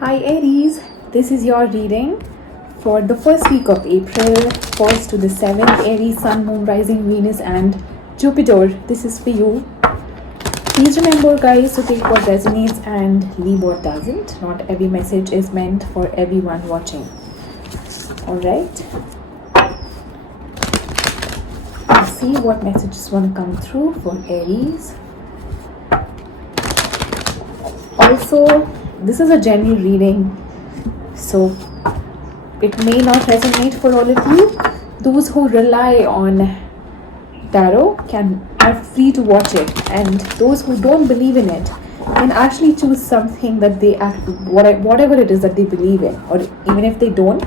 Hi Aries, this is your reading for the first week of April, 1st to the 7th. Aries, Sun, Moon, Rising, Venus, and Jupiter. This is for you. Please remember, guys, to take what resonates and leave what doesn't. Not every message is meant for everyone watching. Alright? Let's see what messages want to come through for Aries. Also, this is a general reading, so it may not resonate for all of you. Those who rely on tarot are free to watch it, and those who don't believe in it can actually choose something that they whatever it is that they believe in, or even if they don't,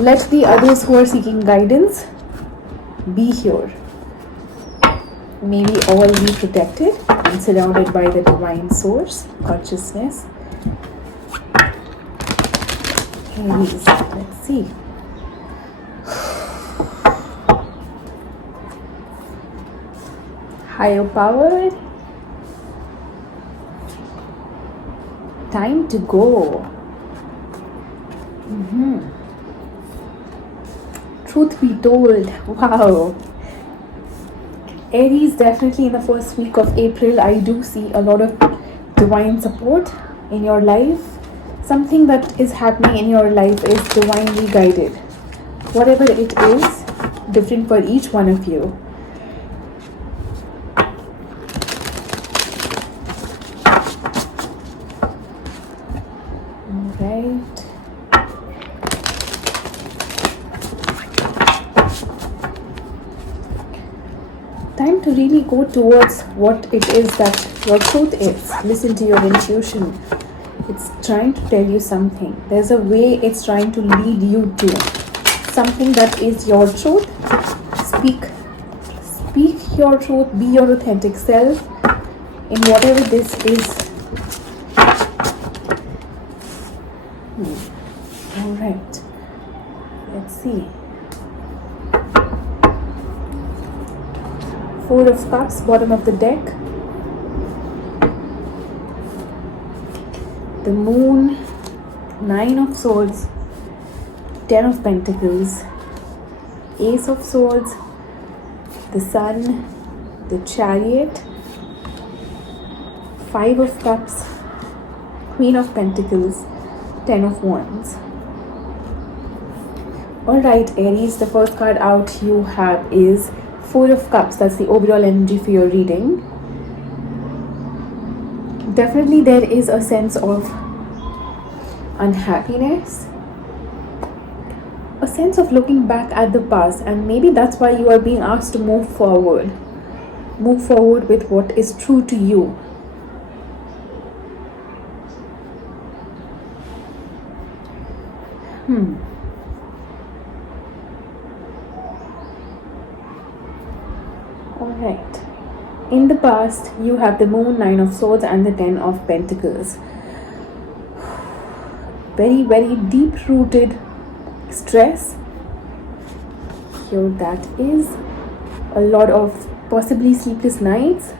let the others who are seeking guidance be here. May we all be protected and surrounded by the divine source, consciousness. Aries, let's see. Higher power. Time to go. Truth be told, wow. Aries, definitely in the first week of April, I do see a lot of divine support in your life. Something that is happening in your life is divinely guided. Whatever it is, different for each one of you. Alright. Time to really go towards what it is that your truth is. Listen to your intuition. It's trying to tell you something. There's a way it's trying to lead you to something that is your truth. Speak your truth. Be your authentic self in whatever this is. All right. Let's see. Four of Cups, bottom of the deck. The Moon, Nine of Swords, Ten of Pentacles, Ace of Swords, the Sun, the Chariot, Five of Cups, Queen of Pentacles, Ten of Wands. Alright Aries, the first card out you have is Four of Cups. That's the overall energy for your reading. Definitely there is a sense of unhappiness, a sense of looking back at the past, and maybe that's why you are being asked to move forward with what is true to you. Alright. In the past, you have the Moon, Nine of Swords, and the Ten of Pentacles. Very, very deep-rooted stress. Here that is. A lot of possibly sleepless nights.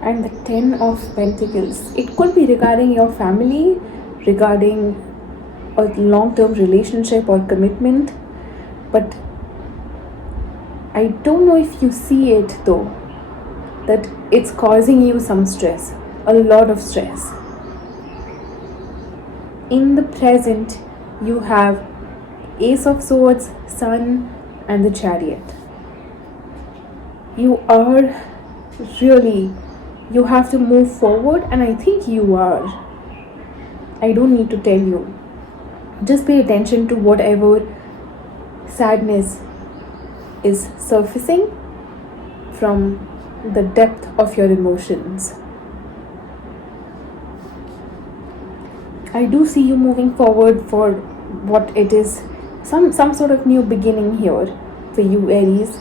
And the Ten of Pentacles. It could be regarding your family, regarding a long-term relationship or commitment, but I don't know if you see it though, that it's causing you some stress, a lot of stress. In the present, you have Ace of Swords, Sun, and the Chariot. You have to move forward, and I think you are. I don't need to tell you. Just pay attention to whatever sadness is surfacing from the depth of your emotions. I do see you moving forward for what it is, some sort of new beginning here for you, Aries.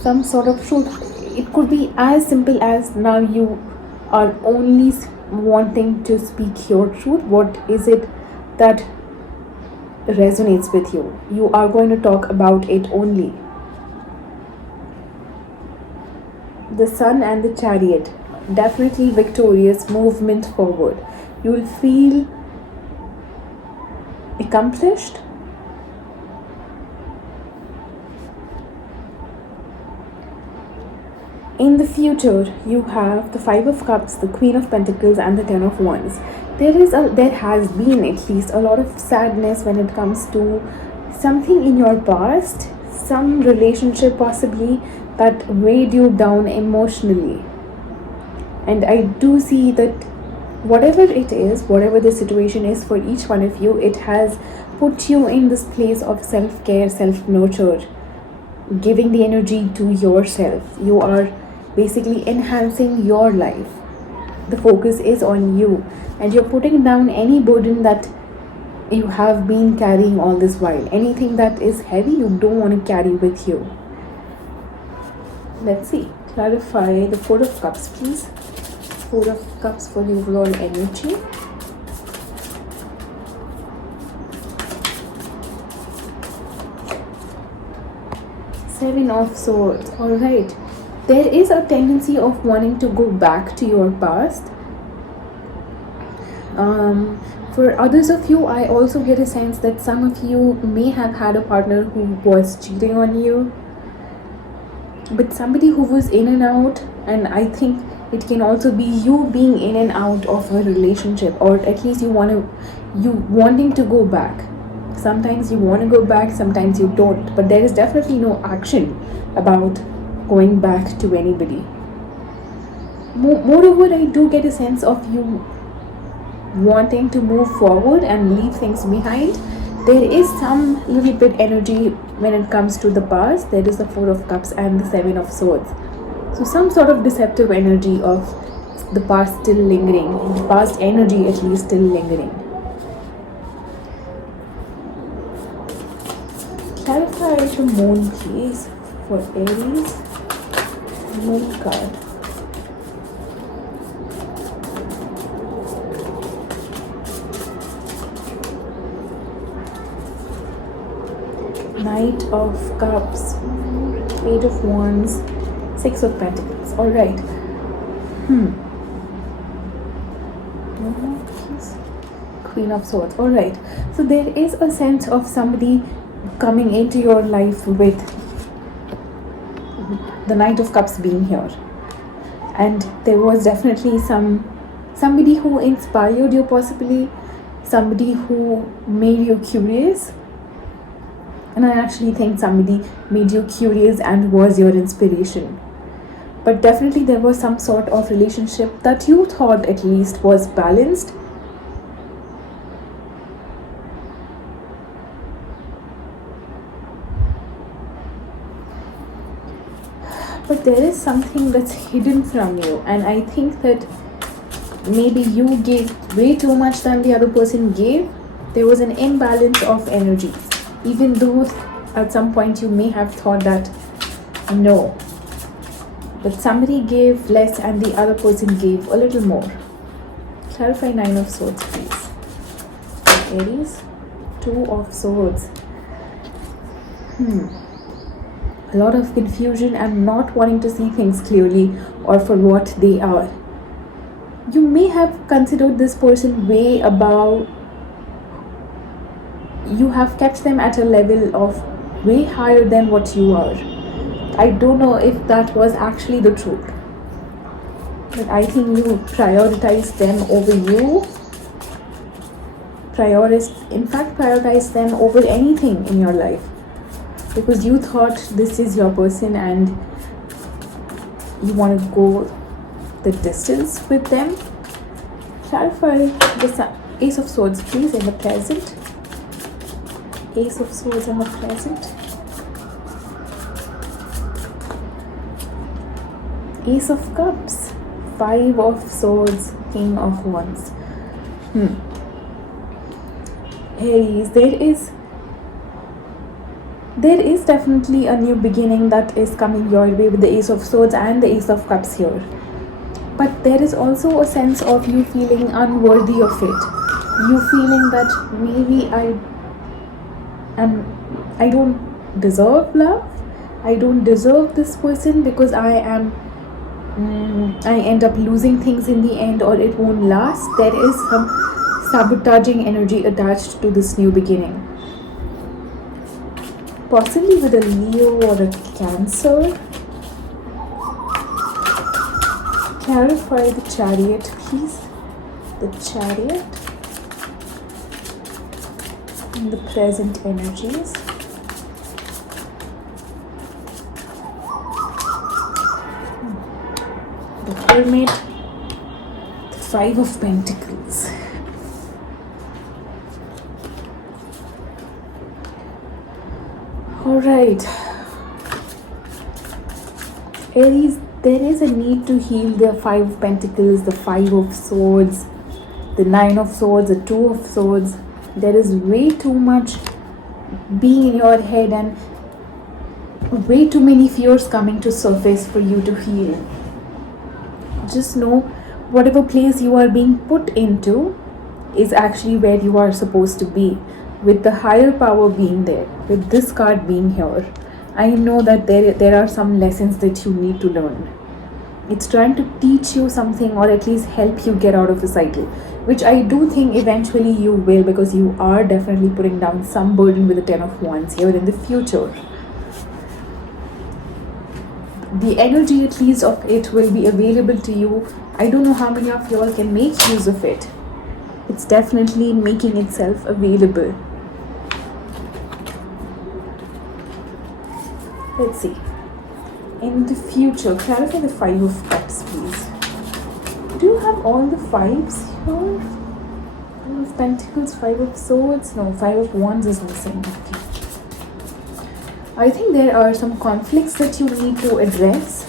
Some sort of truth. It could be as simple as now you are only wanting to speak your truth. What is it that resonates with you. You are going to talk about it only. The Sun and the Chariot. Definitely victorious movement forward. You will feel accomplished. In the future, you have the Five of Cups, the Queen of Pentacles, and the Ten of Wands. There has been at least a lot of sadness when it comes to something in your past, some relationship possibly that weighed you down emotionally. And I do see that whatever it is, whatever the situation is for each one of you, it has put you in this place of self-care, self-nurture, giving the energy to yourself. You are basically enhancing your life. The focus is on you, and you're putting down any burden that you have been carrying all this while. Anything that is heavy, you don't want to carry with you. Let's see. Clarify the Four of Cups, please. Four of Cups for the overall energy. Seven of Swords. All right. There is a tendency of wanting to go back to your past. For others of you, I also get a sense that some of you may have had a partner who was cheating on you, but somebody who was in and out. And I think it can also be you being in and out of a relationship, or at least you wanting to go back. Sometimes you want to go back, sometimes you don't, but there is definitely no action about going back to anybody. Moreover, I do get a sense of you wanting to move forward and leave things behind. There is some little bit energy when it comes to the past. There is the Four of Cups and the Seven of Swords. So some sort of deceptive energy of the past still lingering, the past energy at least still lingering. Clarify the Moon, please, for Aries. Moon card. Knight of Cups, Page of Wands, Six of Pentacles. All right. Queen of Swords. All right. So there is a sense of somebody coming into your life with the Knight of Cups being here, and there was definitely somebody who inspired you, possibly somebody who made you curious. And I actually think somebody made you curious and was your inspiration. But definitely there was some sort of relationship that you thought at least was balanced. But there is something that's hidden from you. And I think that maybe you gave way too much than the other person gave. There was an imbalance of energies. Even though at some point you may have thought that no, but somebody gave less and the other person gave a little more. Clarify Nine of Swords, please. Aries, Two of Swords. A lot of confusion and not wanting to see things clearly or for what they are. You may have considered this person way above. You have kept them at a level of way higher than what you are. I don't know if that was actually the truth, but I think you prioritized them over you. Prioritize them over anything in your life, because you thought this is your person and you want to go the distance with them. Clarify the Ace of Swords, please, in the present. Ace of Swords in the present. Ace of Cups, Five of Swords, King of Wands. Aries, there is definitely a new beginning that is coming your way with the Ace of Swords and the Ace of Cups here. But there is also a sense of you feeling unworthy of it. You feeling that maybe and I don't deserve love. I don't deserve this person because I end up losing things in the end, or it won't last. There is some sabotaging energy attached to this new beginning. Possibly with a Leo or a Cancer. Clarify the Chariot, please. The Chariot and the present energies. The Hermit, the Five of Pentacles. Alright, Aries, there is a need to heal the Five of Pentacles, the Five of Swords, the Nine of Swords, the Two of Swords. There is way too much being in your head and way too many fears coming to surface for you to heal. Just know whatever place you are being put into is actually where you are supposed to be, with the higher power being there, with this card being here. I know that there are some lessons that you need to learn. It's trying to teach you something, or at least help you get out of the cycle, which I do think eventually you will, because you are definitely putting down some burden with the Ten of Wands here in the future. The energy at least of it will be available to you. I don't know how many of y'all can make use of it. It's definitely making itself available. Let's see. In the future, clarify the Five of Cups, please. Do you have all the fives here? Five of Pentacles, Five of Swords? No, Five of Wands is missing. Okay. I think there are some conflicts that you need to address.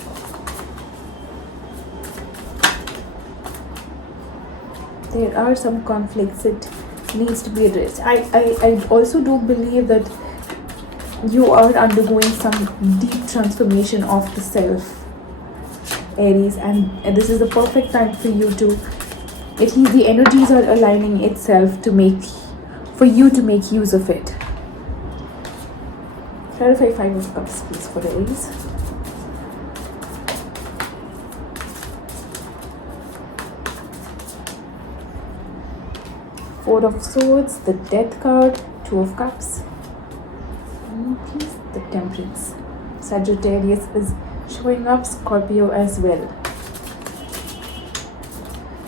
There are some conflicts that needs to be addressed. I also do believe that you are undergoing some deep transformation of the self, Aries, and this is the perfect time for you to, at least the energies are aligning itself for you to make use of it. Clarify Five of Cups, please, for Aries. Four of Swords, the Death card, Two of Cups, and please the Temperance. Sagittarius is showing up, Scorpio as well.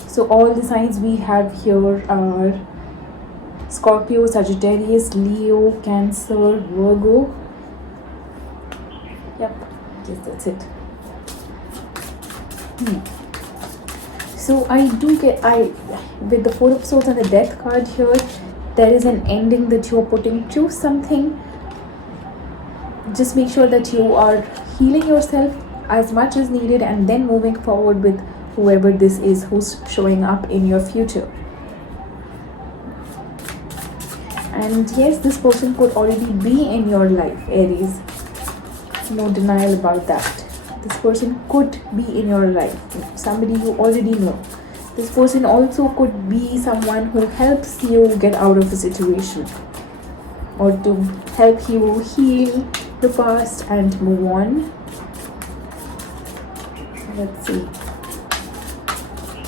So all the signs we have here are Scorpio, Sagittarius, Leo, Cancer, Virgo. Yep, yes, that's it. So I do get, with the Four of Swords and the Death card here, there is an ending that you are putting to something. Just make sure that you are healing yourself as much as needed, and then moving forward with whoever this is who's showing up in your future. And yes, this person could already be in your life, Aries. No denial about that. This person could be in your life, somebody you already know. This person also could be someone who helps you get out of a situation, or to help you heal the past and move on. Let's see.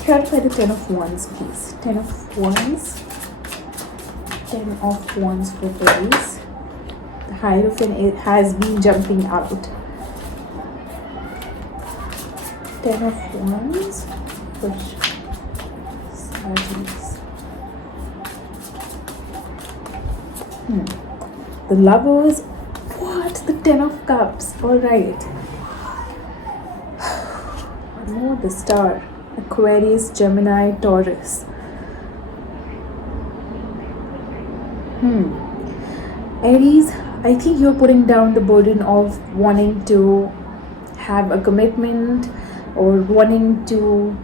Clarify the Ten of Wands, please. Ten of Wands. Ten of Wands for Aries. The Hierophant has been jumping out. Ten of Wands for Sagittarius. The Lovers. What? The Ten of Cups. Alright. One more. The Star. Aquarius, Gemini, Taurus. Aries, I think you're putting down the burden of wanting to have a commitment, or wanting to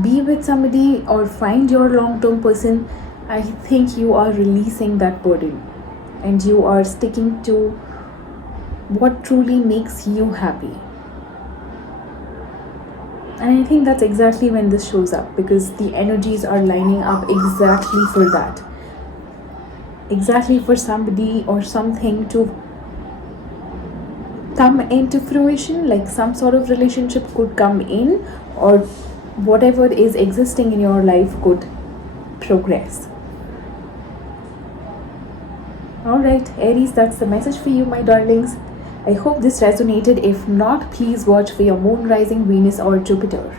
be with somebody or find your long-term person. I think you are releasing that burden, and you are sticking to what truly makes you happy. And I think that's exactly when this shows up, because the energies are lining up exactly for that. exactly for somebody or something to come into fruition, like some sort of relationship could come in, or whatever is existing in your life could progress. Alright, Aries, that's the message for you, my darlings. I hope this resonated. If not, please watch for your moon, rising, Venus, or Jupiter.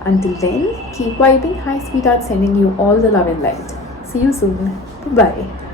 Until then, keep vibing. Hi, sweetheart, sending you all the love and light. See you soon. Bye bye.